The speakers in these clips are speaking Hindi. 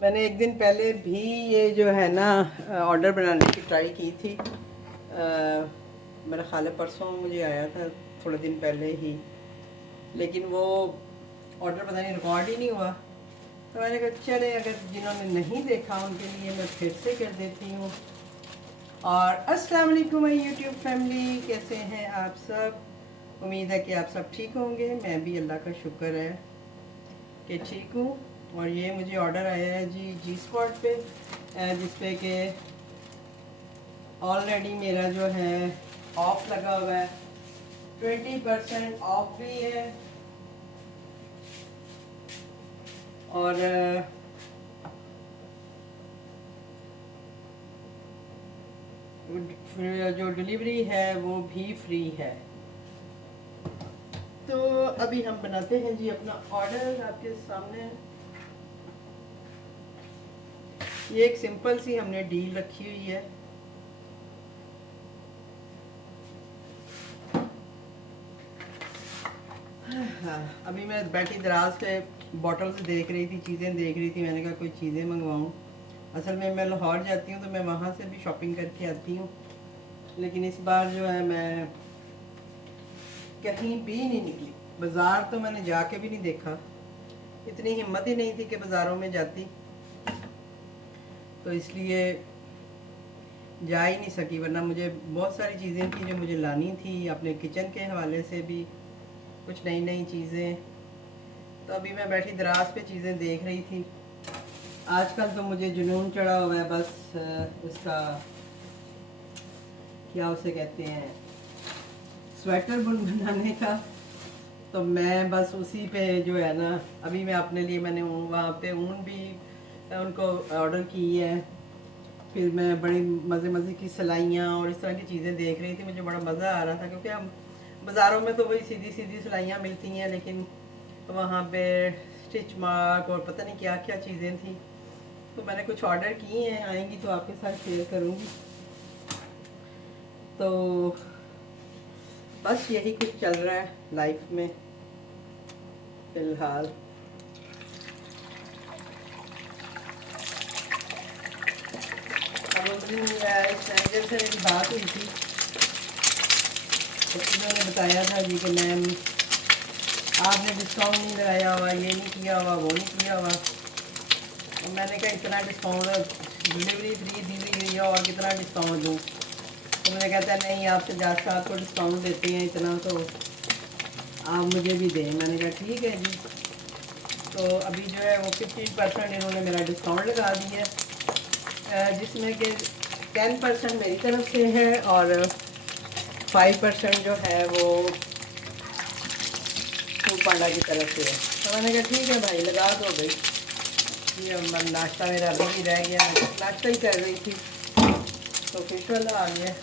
मैंने एक दिन पहले भी ये जो है ना ऑर्डर बनाने की ट्राई की थी। मेरा ख्याल है परसों मुझे आया था, थोड़े दिन पहले ही, लेकिन वो ऑर्डर पता नहीं रिकॉर्ड ही नहीं हुआ। तो मैंने कहा चले, अगर जिन्होंने नहीं देखा उनके लिए मैं फिर से कर देती हूँ। और अस्सलाम वालेकुम माय यूट्यूब फैमिली, कैसे हैं आप सब? उम्मीद है कि आप सब ठीक होंगे। मैं भी अल्लाह का शुक्र है कि ठीक हूँ। और ये मुझे ऑर्डर आया है जी स्पॉट पे, जिसपे कि ऑलरेडी मेरा जो है ऑफ लगा हुआ है, 20% ऑफ भी है। और जो डिलीवरी है वो भी फ्री है। तो अभी हम बनाते हैं जी अपना ऑर्डर आपके सामने। ये एक सिंपल सी हमने डील रखी हुई है। हाँ, अभी मैं बैठी दराज से बॉटल्स देख रही थी, चीज़ें देख रही थी। मैंने कहा कोई चीज़ें मंगवाऊँ। असल में मैं लाहौर जाती हूँ तो मैं वहाँ से भी शॉपिंग करके आती हूँ, लेकिन इस बार जो है मैं कहीं भी नहीं निकली। बाज़ार तो मैंने जाके भी नहीं देखा, इतनी हिम्मत ही नहीं थी कि बाज़ारों में जाती, तो इसलिए जा ही नहीं सकी। वरना मुझे बहुत सारी चीज़ें थी जो मुझे लानी थी, अपने किचन के हवाले से भी कुछ नई नई चीज़ें। तो अभी मैं बैठी दराज पे चीज़ें देख रही थी। आजकल तो मुझे जुनून चढ़ा हुआ है बस उसका क्या उसे कहते हैं, स्वेटर बनाने का। तो मैं बस उसी पे जो है ना, अभी मैं अपने लिए मैंने वहाँ पे ऊन भी उनको ऑर्डर की है। फिर मैं बड़ी मज़े मज़े की सिलाइयाँ और इस तरह की चीज़ें देख रही थी। मुझे बड़ा मज़ा आ रहा था, क्योंकि हम बाज़ारों में तो वही सीधी सीधी सिलाइयाँ मिलती हैं, लेकिन वहाँ पे स्टिच मार्क और पता नहीं क्या क्या चीज़ें थी। तो मैंने कुछ ऑर्डर किए हैं, आएंगी तो आपके साथ शेयर करूँगी। तो बस यही कुछ चल रहा है लाइफ में फ़िलहाल। अब उस दिन स्ट्रेंजर से मेरी बात हुई थी, तो उन्होंने बताया था जी कि मैम आपने डिस्काउंट नहीं लगाया हुआ, ये नहीं किया हुआ, वो नहीं किया हुआ। और मैंने कहा इतना डिस्काउंट, डिलीवरी फ्री दी हुई है और कितना डिस्काउंट दूँ? तो मैंने कहता है नहीं, आपसे ज़्यादा आपको डिस्काउंट देते हैं इतना, तो आप मुझे भी दें। मैंने कहा ठीक है जी। तो अभी जो है वो 50% इन्होंने मेरा डिस्काउंट लगा दिया है, जिसमें कि 10% मेरी तरफ से है और 5% जो है वो फूड पांडा की तरफ से है। तो मैंने कहा ठीक है भाई, लगा दो भाई। ये नाश्ता मेरा अभी भी रह गया, मैं नाश्ता ही कर रही थी तो फिश वाला आ गया।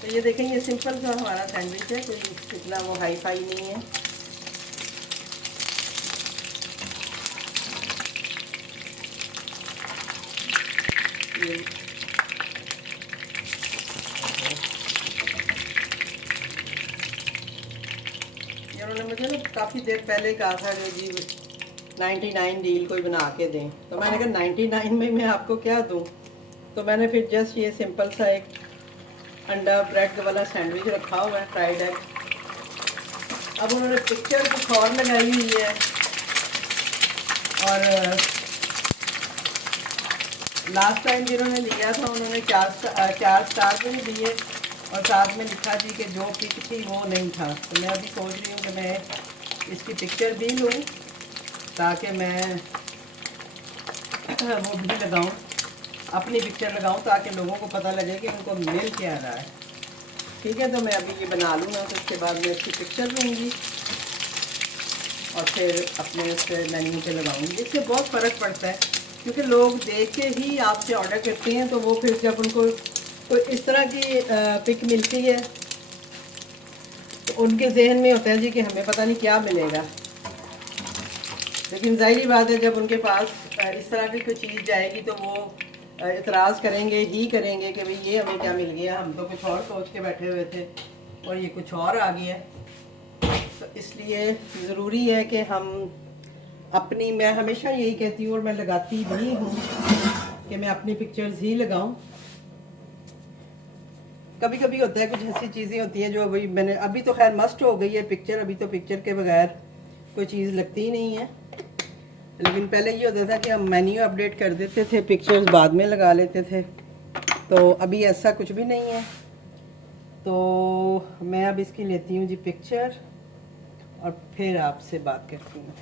तो ये देखें, ये सिंपल सा हमारा सैंडविच है, कोई इतना वो हाई फाई नहीं है। ये उन्होंने मुझे ना काफ़ी देर पहले कहा था कि जी 99 डील कोई बना के दें। तो मैंने कहा 99 में मैं आपको क्या दूं? तो मैंने फिर जस्ट ये सिंपल सा एक अंडा ब्रेड वाला सैंडविच रखा हुआ है, फ्राइड एग। अब उन्होंने पिक्चर कुछ और लगाई हुई है, और लास्ट टाइम जिन्होंने लिया था उन्होंने 4 स्टार भी नहीं दिए, और साथ में लिखा जी कि जो पिक थी वो नहीं था। तो मैं अभी सोच रही हूँ कि मैं इसकी पिक्चर भी लूँ ताकि मैं वो भी लगाऊँ, अपनी पिक्चर लगाऊँ, ताकि लोगों को पता लगे कि उनको मिल क्या रहा है। ठीक है, तो मैं अभी ये बना लूँगा, तो उसके बाद मैं इसकी पिक्चर लूँगी और फिर अपने उस मेन्यू पे लगाऊँगी। इससे बहुत फ़र्क पड़ता है, क्योंकि लोग देख के ही आपसे ऑर्डर करते हैं। तो वो फिर जब उनको तो इस तरह की पिक मिलती है तो उनके जहन में होता है जी कि हमें पता नहीं क्या मिलेगा। लेकिन ज़ाहिर बात है, जब उनके पास इस तरह की कोई चीज़ जाएगी तो वो इतराज़ करेंगे ही करेंगे कि भाई ये हमें क्या मिल गया, हम तो कुछ और सोच के बैठे हुए थे और ये कुछ और आ गया। तो इसलिए ज़रूरी है कि हम अपनी, मैं हमेशा यही कहती हूँ और मैं लगाती भी हूँ कि मैं अपनी पिक्चर्स ही लगाऊं। कभी कभी होता है कुछ ऐसी चीज़ें होती हैं जो अभी मैंने, अभी तो खैर मस्ट हो गई है पिक्चर, अभी तो पिक्चर के बगैर कोई चीज़ लगती ही नहीं है। लेकिन पहले ये होता था कि हम मेन्यू अपडेट कर देते थे, पिक्चर्स बाद में लगा लेते थे। तो अभी ऐसा कुछ भी नहीं है। तो मैं अब इसकी लेती हूँ जी पिक्चर और फिर आपसे बात करती हूँ।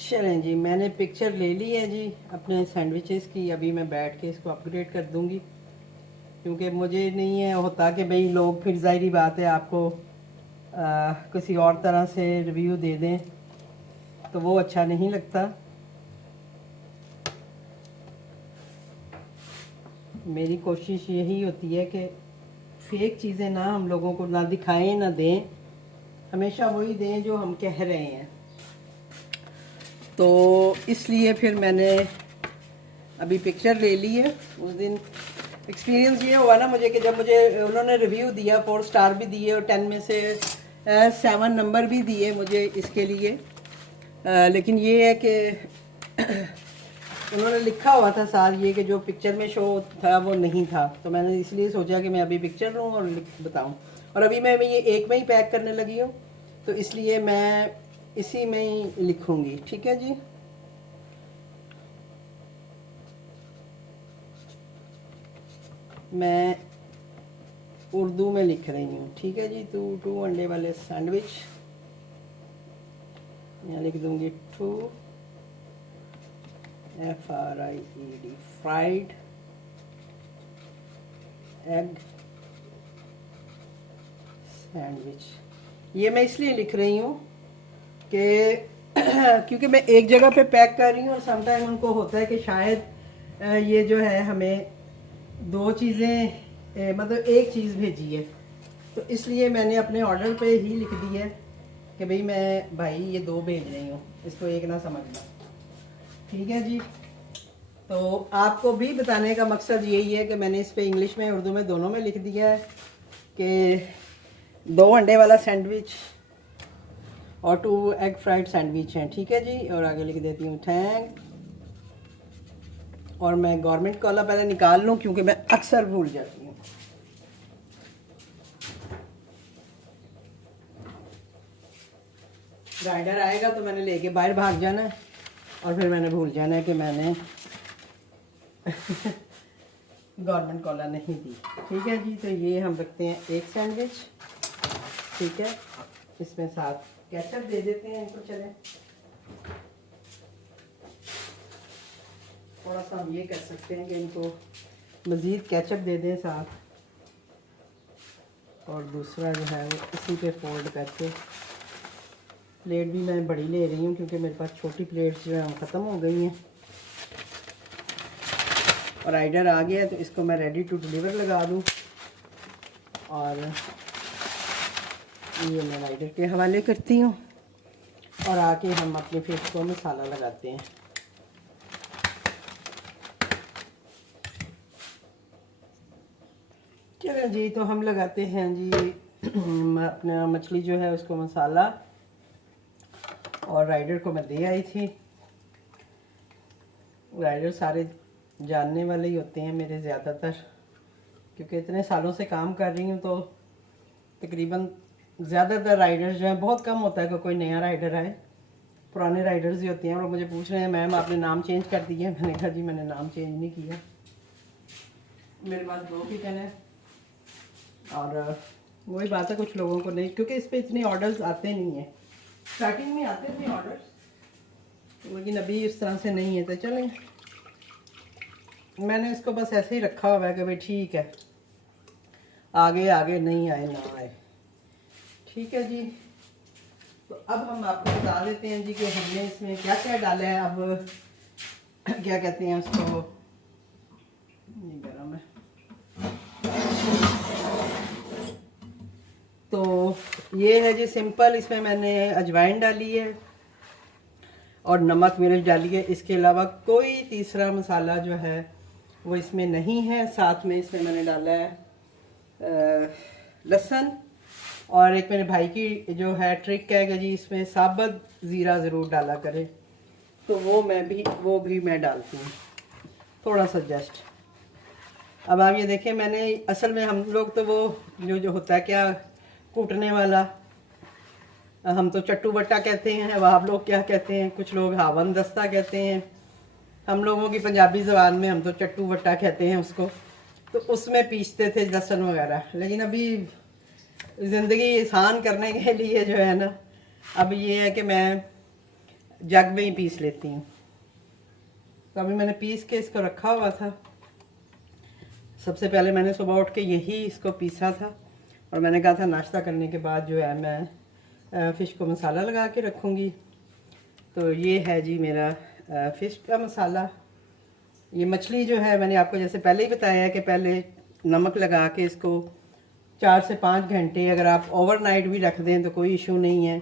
चलें जी, मैंने पिक्चर ले ली है जी अपने सैंडविचेस की। अभी मैं बैठ के इसको अपग्रेड कर दूँगी, क्योंकि मुझे नहीं है होता कि भाई लोग फिर ज़ाहिरी बात है आपको किसी और तरह से रिव्यू दे दें, तो वो अच्छा नहीं लगता। मेरी कोशिश यही होती है कि फेक चीज़ें ना हम लोगों को ना दिखाएं ना दें, हमेशा वही दें जो हम कह रहे हैं। तो इसलिए फिर मैंने अभी पिक्चर ले ली है। उस दिन एक्सपीरियंस ये हुआ ना मुझे कि जब मुझे उन्होंने रिव्यू दिया, 4 स्टार भी दिए और 10 में से 7 नंबर भी दिए मुझे इसके लिए। लेकिन ये है कि उन्होंने लिखा हुआ था साथ ये कि जो पिक्चर में शो था वो नहीं था। तो मैंने इसलिए सोचा कि मैं अभी पिक्चर लूँ और बताऊँ। और अभी मैं ये एक में ही पैक करने लगी हूँ, तो इसलिए मैं इसी में ही लिखूँगी। ठीक है जी। मैं उर्दू में लिख रही हूँ। ठीक है जी। 2 अंडे वाले सैंडविच, यहाँ लिख दूँगी 2 FRIED फ्राइड एग सैंडविच। ये मैं इसलिए लिख रही हूँ कि क्योंकि मैं एक जगह पे पैक कर रही हूँ और समटाइम उनको होता है कि शायद ये जो है हमें 2 चीज़ें मतलब एक चीज़ भेजी है, तो इसलिए मैंने अपने ऑर्डर पे ही लिख दी है कि भाई ये 2 भेज रही हूँ, इसको एक ना समझना। ठीक है जी। तो आपको भी बताने का मकसद यही है कि मैंने इस पे इंग्लिश में उर्दू में दोनों में लिख दिया है कि 2 अंडे वाला सैंडविच और 2 एग फ्राइड सैंडविच हैं। ठीक है जी। और आगे लिख देती हूँ थैंक। और मैं गवर्नमेंट कॉला पहले निकाल लूँ क्योंकि मैं अक्सर भूल जाती हूँ। राइडर आएगा तो मैंने लेके बाहर भाग जाना है और फिर मैंने भूल जाना है कि मैंने गवर्नमेंट कॉला नहीं दी। ठीक है जी। तो ये हम रखते हैं एक सैंडविच। ठीक है। इसमें साथ केचप दे देते हैं इनको। चलें, थोड़ा सा हम ये कर सकते हैं कि इनको मज़ीद केचप दे दें साथ, और दूसरा जो है वो इसी पे फोल्ड करके। प्लेट भी मैं बड़ी ले रही हूँ क्योंकि मेरे पास छोटी प्लेट्स जो है ख़त्म हो गई हैं। और राइडर आ गया तो इसको मैं रेडी टू डिलीवर लगा दूँ, और ये मैं राइडर के हवाले करती हूँ। और आके हम अपने फिश को मसाला लगाते हैं। चलो जी, तो हम लगाते हैं जी अपना मछली जो है उसको मसाला। और राइडर को मैं दे आई थी। राइडर सारे जानने वाले ही होते हैं मेरे ज़्यादातर, क्योंकि इतने सालों से काम कर रही हूँ तो तकरीबन ज़्यादातर राइडर्स जो हैं, बहुत कम होता है कि कोई नया राइडर आए, पुराने राइडर्स ही होते हैं। और मुझे पूछ रहे हैं मैम आपने नाम चेंज कर दिया है। मैंने कहा जी मैंने नाम चेंज नहीं किया, मेरे पास 2 किचन है। और वही बात है, कुछ लोगों को नहीं, क्योंकि इस पर इतने ऑर्डर्स आते नहीं हैं। स्टार्टिंग में आते थे ऑर्डर्स, लेकिन अभी इस तरह से नहीं है। तो चलें, मैंने इसको बस ऐसे ही रखा हुआ है कि भाई ठीक है, आगे आगे नहीं आए ना आए। ठीक है जी। तो अब हम आपको बता देते हैं जी कि हमने इसमें क्या क्या डाला है। अब क्या कहते हैं उसको, गरम है तो ये है जी सिंपल। इसमें मैंने अजवाइन डाली है और नमक मिर्च डाली है। इसके अलावा कोई तीसरा मसाला जो है वो इसमें नहीं है। साथ में इसमें मैंने डाला है लहसुन और एक मेरे भाई की जो है ट्रिक है कि जी इसमें साबुत ज़ीरा ज़रूर डाला करें, तो वो भी मैं डालती हूँ थोड़ा सा जस्ट। अब आप ये देखें, मैंने असल में हम लोग तो वो जो होता है क्या कूटने वाला, हम तो चट्टू बट्टा कहते हैं, अब आप लोग क्या कहते हैं, कुछ लोग हावन दस्ता कहते हैं, हम लोगों की पंजाबी ज़बान में हम तो चट्टू बट्टा कहते हैं उसको। तो उसमें पीसते थे लहसुन वगैरह, लेकिन अभी ज़िंदगी आसान करने के लिए जो है ना, अब ये है कि मैं जग में ही पीस लेती हूँ। तो अभी मैंने पीस के इसको रखा हुआ था। सबसे पहले मैंने सुबह उठ के यही इसको पीसा था, और मैंने कहा था नाश्ता करने के बाद जो है मैं फ़िश को मसाला लगा के रखूँगी। तो ये है जी मेरा फ़िश का मसाला। ये मछली जो है मैंने आपको जैसे पहले ही बताया है कि पहले नमक लगा के इसको 4 से 5 घंटे, अगर आप ओवरनाइट भी रख दें तो कोई इशू नहीं है।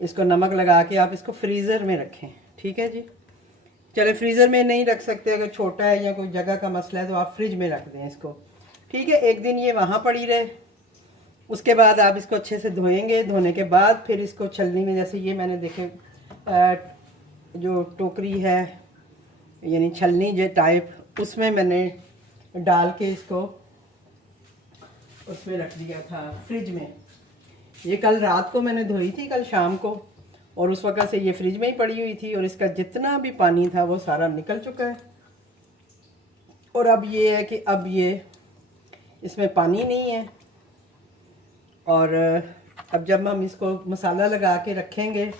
इसको नमक लगा के आप इसको फ्रीज़र में रखें, ठीक है जी। चले फ्रीज़र में नहीं रख सकते, अगर छोटा है या कोई जगह का मसला है तो आप फ्रिज में रख दें इसको, ठीक है। एक दिन ये वहाँ पड़ी रहे, उसके बाद आप इसको अच्छे से धोएंगे। धोने के बाद फिर इसको छलनी में, जैसे ये मैंने देखे जो टोकरी है यानी छलनी जो टाइप, उसमें मैंने डाल के इसको उसमें रख दिया था फ्रिज में। ये कल रात को मैंने धोई थी, कल शाम को, और उस वक़्त से ये फ्रिज में ही पड़ी हुई थी, और इसका जितना भी पानी था वो सारा निकल चुका है। और अब ये है कि अब ये इसमें पानी नहीं है, और अब जब हम इसको मसाला लगा के रखेंगे,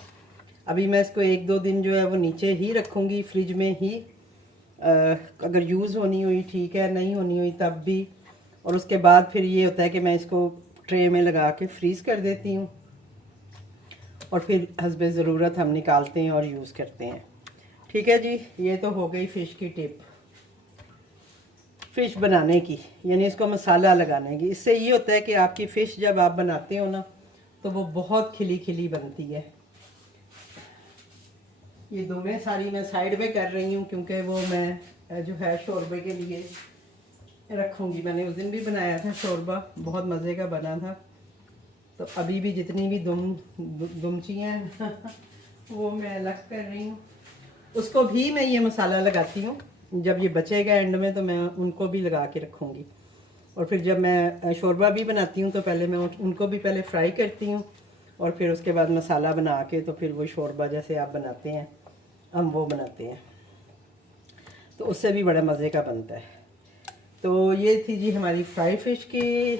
अभी मैं इसको 1-2 दिन जो है वो नीचे ही रखूँगी फ्रिज में ही, अगर यूज़ होनी हुई ठीक है, नहीं होनी हुई तब भी। और उसके बाद फिर ये होता है कि मैं इसको ट्रे में लगा के फ्रीज़ कर देती हूँ, और फिर हस्बे ज़रूरत हम निकालते हैं और यूज़ करते हैं, ठीक है जी। ये तो हो गई फ़िश की टिप, फ़िश बनाने की, यानी इसको मसाला लगाने की। इससे ये होता है कि आपकी फ़िश जब आप बनाते हो ना तो वो बहुत खिली खिली बनती है। ये दोनों सारी मैं साइड में कर रही हूँ क्योंकि वो मैं जो है शोरबे के लिए रखूँगी। मैंने उस दिन भी बनाया था शोरबा, बहुत मज़े का बना था। तो अभी भी जितनी भी दुमचियाँ हैं वो मैं अलग कर रही हूँ, उसको भी मैं ये मसाला लगाती हूँ। जब ये बचेगा एंड में तो मैं उनको भी लगा के रखूँगी, और फिर जब मैं शोरबा भी बनाती हूँ तो पहले मैं उनको भी पहले फ्राई करती हूँ, और फिर उसके बाद मसाला बना के तो फिर वो शोरबा जैसे आप बनाते हैं हम वो बनाते हैं, तो उससे भी बड़ा मज़े का बनता है। तो ये थी जी हमारी फ्राई फ़िश की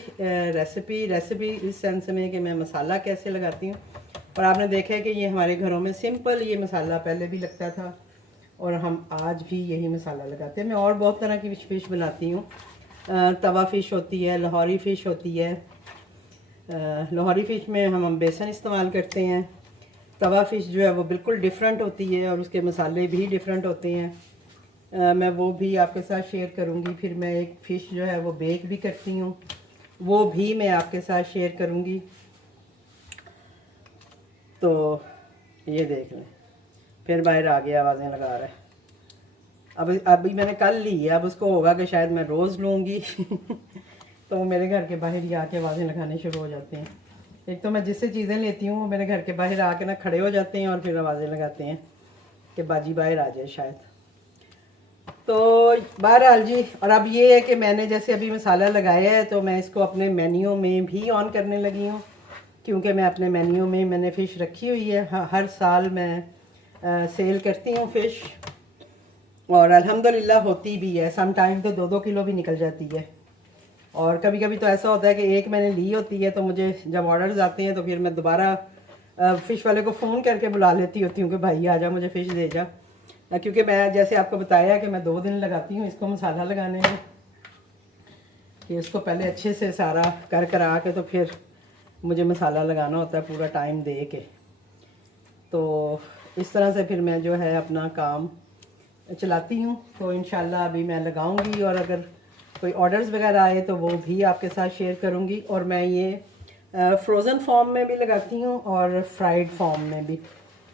रेसिपी इस सेंस में कि मैं मसाला कैसे लगाती हूँ। और आपने देखा है कि ये हमारे घरों में सिंपल ये मसाला पहले भी लगता था, और हम आज भी यही मसाला लगाते हैं। मैं और बहुत तरह की फ़िश बनाती हूँ। तवा फ़िश होती है, लाहौरी फ़िश होती है। लाहौरी फ़िश में हम बेसन इस्तेमाल करते हैं। तवा फ़िश जो है वो बिल्कुल डिफरेंट होती है, और उसके मसाले भी डिफरेंट होते हैं। मैं वो भी आपके साथ शेयर करूँगी। फिर मैं एक फ़िश जो है वो बेक भी करती हूँ, वो भी मैं आपके साथ शेयर करूँगी। तो ये देख लें, फिर बाहर आ गया, आवाज़ें लगा रहा है। अभी मैंने कल ली है, अब उसको होगा कि शायद मैं रोज़ लूँगी तो मेरे घर के बाहर ही आके आवाज़ें लगाने शुरू हो जाते हैं। एक तो मैं जिससे चीज़ें लेती हूँ मेरे घर के बाहर आके ना खड़े हो जाते हैं और फिर आवाज़ें लगाते हैं कि बाजी बाहर आ जाए शायद। तो बहरहाल जी, और अब ये है कि मैंने जैसे अभी मसाला लगाया है तो मैं इसको अपने मेन्यू में भी ऑन करने लगी हूँ, क्योंकि मैं अपने मेन्यू में मैंने फ़िश रखी हुई है। हर साल मैं सेल करती हूँ फ़िश, और अल्हम्दुलिल्लाह होती भी है। सम टाइम तो 2-2 किलो भी निकल जाती है, और कभी कभी तो ऐसा होता है कि एक मैंने ली होती है तो मुझे जब ऑर्डर्स आते हैं तो फिर मैं दोबारा फ़िश वाले को फ़ोन करके बुला लेती होती हूँ कि भाई आ जा, मुझे फ़िश दे जा। क्योंकि मैं जैसे आपको बताया कि मैं 2 दिन लगाती हूँ इसको मसाला लगाने में, कि इसको पहले अच्छे से सारा करा के तो फिर मुझे मसाला लगाना होता है पूरा टाइम दे के। तो इस तरह से फिर मैं जो है अपना काम चलाती हूँ। तो इंशाल्लाह अभी मैं लगाऊंगी, और अगर कोई ऑर्डर्स वगैरह आए तो वो भी आपके साथ शेयर करूँगी। और मैं ये फ्रोज़न फॉर्म में भी लगाती हूँ और फ्राइड फॉर्म में भी,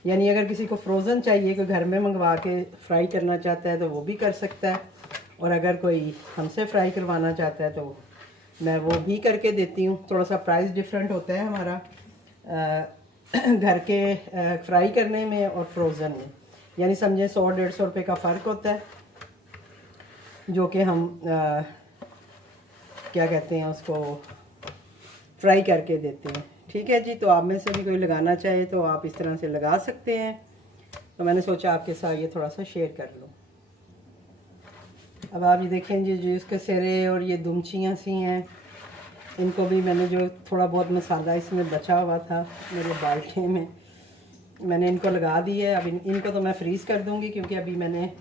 यानी अगर किसी को फ्रोज़न चाहिए, कोई घर में मंगवा के फ्राई करना चाहता है तो वो भी कर सकता है, और अगर कोई हमसे फ्राई करवाना चाहता है तो मैं वो भी करके देती हूँ। थोड़ा सा प्राइस डिफरेंट होता है हमारा घर के फ्राई करने में और फ्रोज़न में, यानी समझे 100-150 रुपये का फ़र्क होता है, जो कि हम क्या कहते हैं उसको फ्राई करके देते हैं। ठीक है जी, तो आप में से भी कोई लगाना चाहे तो आप इस तरह से लगा सकते हैं। तो मैंने सोचा आपके साथ ये थोड़ा सा शेयर कर लूँ। अब आप ये देखें जी, जो इसके सिरे और ये दुमचियाँ सी हैं, इनको भी मैंने जो थोड़ा बहुत मसाला इसमें बचा हुआ था मेरे बाल्टे में, मैंने इनको लगा दी है। अब इनको तो मैं फ्रीज़ कर दूँगी, क्योंकि अभी मैंने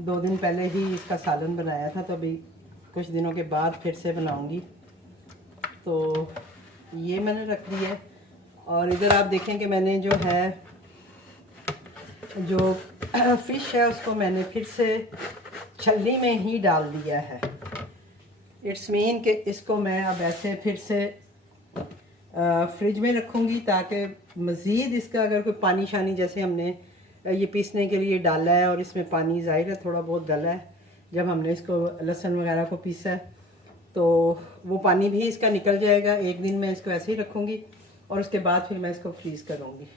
2 दिन पहले ही इसका सालन बनाया था, तो अभी कुछ दिनों के बाद फिर से बनाऊँगी। तो ये मैंने रख दी है। और इधर आप देखें कि मैंने जो है जो फ़िश है उसको मैंने फिर से छलनी में ही डाल दिया है। इट्स मीन कि इसको मैं अब ऐसे फिर से फ्रिज में रखूँगी, ताकि मज़ीद इसका अगर कोई पानी शानी, जैसे हमने ये पीसने के लिए डाला है और इसमें पानी ज़ाहिर है थोड़ा बहुत डला है जब हमने इसको लहसुन वगैरह को पीसा है, तो वो पानी भी इसका निकल जाएगा। एक दिन मैं इसको ऐसे ही रखूँगी और उसके बाद फिर मैं इसको फ्रीज़ करूँगी।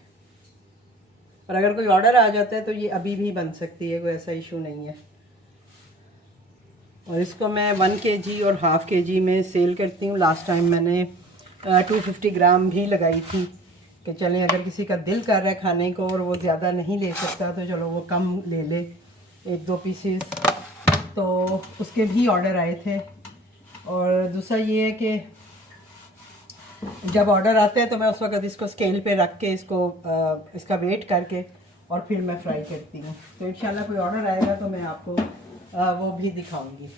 और अगर कोई ऑर्डर आ जाता है तो ये अभी भी बन सकती है, कोई ऐसा इशू नहीं है। और इसको मैं 1 kg और ½ kg में सेल करती हूँ। लास्ट टाइम मैंने 250 ग्राम भी लगाई थी कि चलें अगर किसी का दिल कर रहा है खाने को और वो ज़्यादा नहीं ले सकता तो चलो वो कम ले ले, 1-2 पीसेस, तो उसके भी ऑर्डर आए थे। और दूसरा ये है कि जब ऑर्डर आते हैं तो मैं उस वक्त इसको स्केल पे रख के इसका वेट करके और फिर मैं फ्राई करती हूँ। तो इंशाल्लाह कोई ऑर्डर आएगा तो मैं आपको वो भी दिखाऊंगी।